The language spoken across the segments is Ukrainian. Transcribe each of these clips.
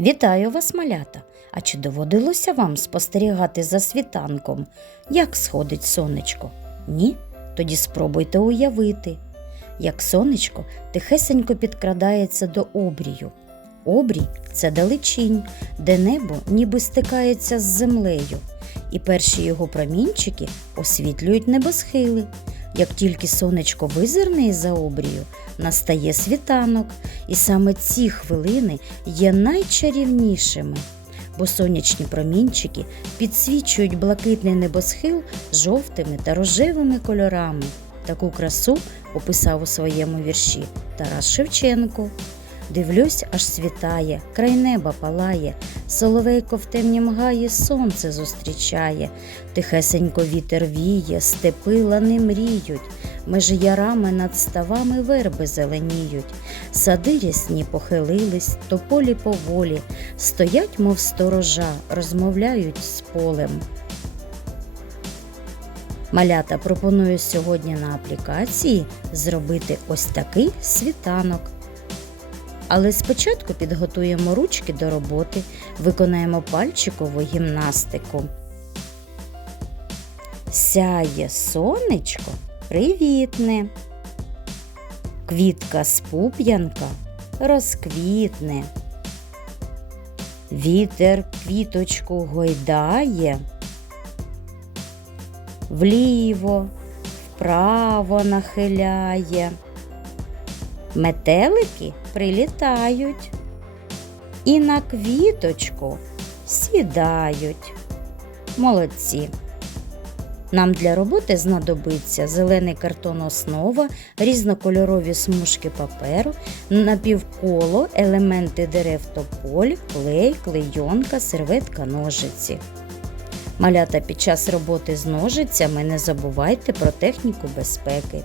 Вітаю вас, малята! А чи доводилося вам спостерігати за світанком, як сходить сонечко? Ні? Тоді спробуйте уявити, як сонечко тихесенько підкрадається до обрію. Обрій це далечінь, де небо ніби стикається з землею, і перші його промінчики освітлюють небосхили. Як тільки сонечко визирне із-за обрію, настає світанок, і саме ці хвилини є найчарівнішими, бо сонячні промінчики підсвічують блакитний небосхил жовтими та рожевими кольорами. Таку красу описав у своєму вірші Тарас Шевченко. Дивлюсь, аж світає, край неба палає, соловейко в темнім гаї сонце зустрічає, тихесенько вітер віє, степи лани мріють, меж ярами над ставами верби зеленіють, сади рясні похилились, тополі поволі, стоять, мов сторожа, розмовляють з полем. Малята пропоную сьогодні на аплікації зробити ось такий світанок. Але спочатку підготуємо ручки до роботи, виконаємо пальчикову гімнастику. Сяє сонечко привітне. Квітка з пуп'янка розквітне. Вітер квіточку гойдає. Вліво, вправо нахиляє. Метелики прилітають і на квіточку сідають. Молодці. Нам для роботи знадобиться зелений картон основа, різнокольорові смужки паперу, напівколо, елементи дерев тополь, клей, клейонка, серветка, ножиці. Малята під час роботи з ножицями не забувайте про техніку безпеки.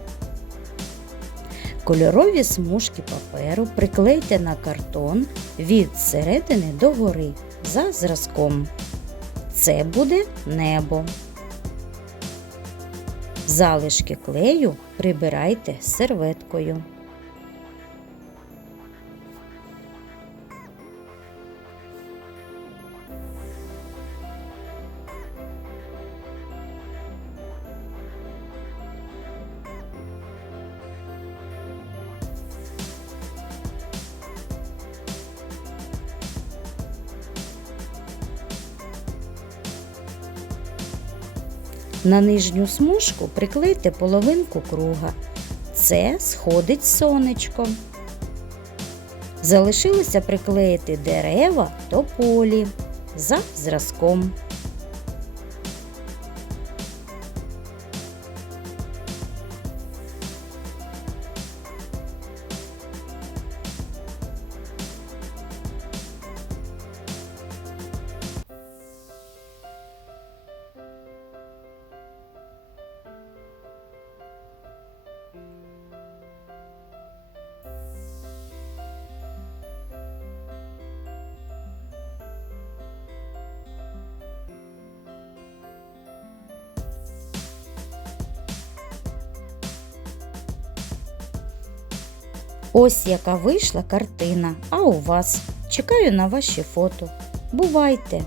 Кольорові смужки паперу приклейте на картон від середини до гори за зразком. Це буде небо. Залишки клею прибирайте серветкою. На нижню смужку приклейте половинку круга. Це сходить сонечко. Залишилося приклеїти дерева до полі за зразком. Ось яка вийшла картина. А у вас чекаю на ваші фото. Бувайте!